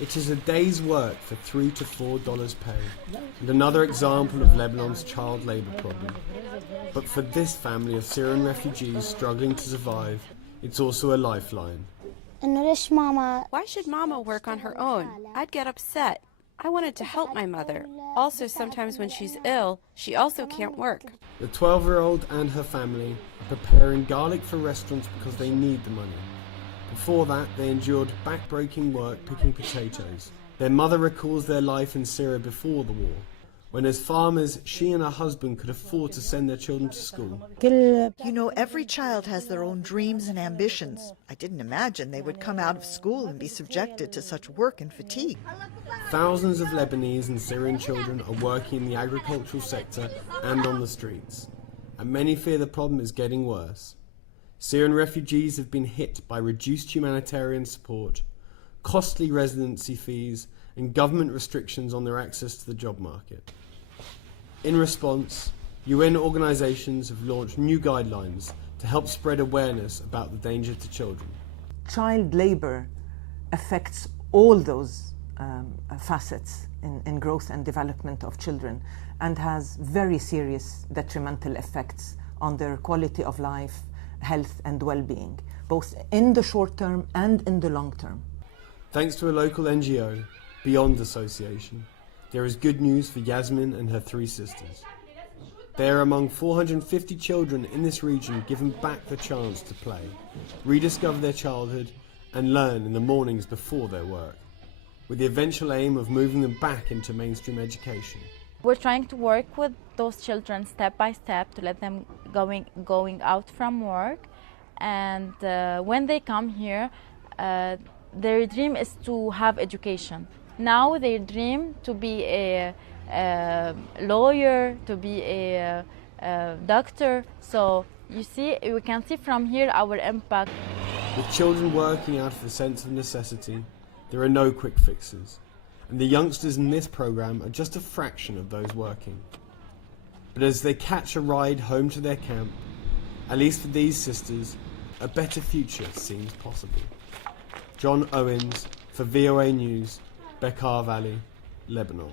It is a day's work for $3 to $4 pay, and another example of Lebanon's child labour problem. But for this family of Syrian refugees struggling to survive, it's also a lifeline. Why should Mama work on her own? I'd get upset. I wanted to help my mother. Also, sometimes when she's ill, she also can't work. The 12-year-old and her family are preparing garlic for restaurants because they need the money. Before that, they endured back-breaking work picking potatoes. Their mother recalls their life in Syria before the war, when as farmers, she and her husband could afford to send their children to school. You know, every child has their own dreams and ambitions. I didn't imagine they would come out of school and be subjected to such work and fatigue. Thousands of Lebanese and Syrian children are working in the agricultural sector and on the streets, and many fear the problem is getting worse. Syrian refugees have been hit by reduced humanitarian support, costly residency fees, and government restrictions on their access to the job market. In response, UN organisations have launched new guidelines to help spread awareness about the danger to children. Child labour affects all those facets in growth and development of children and has very serious detrimental effects on their quality of life, health and well-being, both in the short term and in the long term. Thanks to a local NGO, Beyond Association, there is good news for Yasmin and her 3 sisters. They are among 450 children in this region given back the chance to play, rediscover their childhood and learn in the mornings before their work, with the eventual aim of moving them back into mainstream education. We're trying to work with those children step by step to let them going out from work, and when they come here, their dream is to have education. Now their dream to be a lawyer, to be a doctor. So you see, we can see from here our impact. With children working out of a sense of necessity, there are no quick fixes, and the youngsters in this programme are just a fraction of those working. But as they catch a ride home to their camp, at least for these sisters, a better future seems possible. John Owens for VOA News, Bekaa Valley, Lebanon.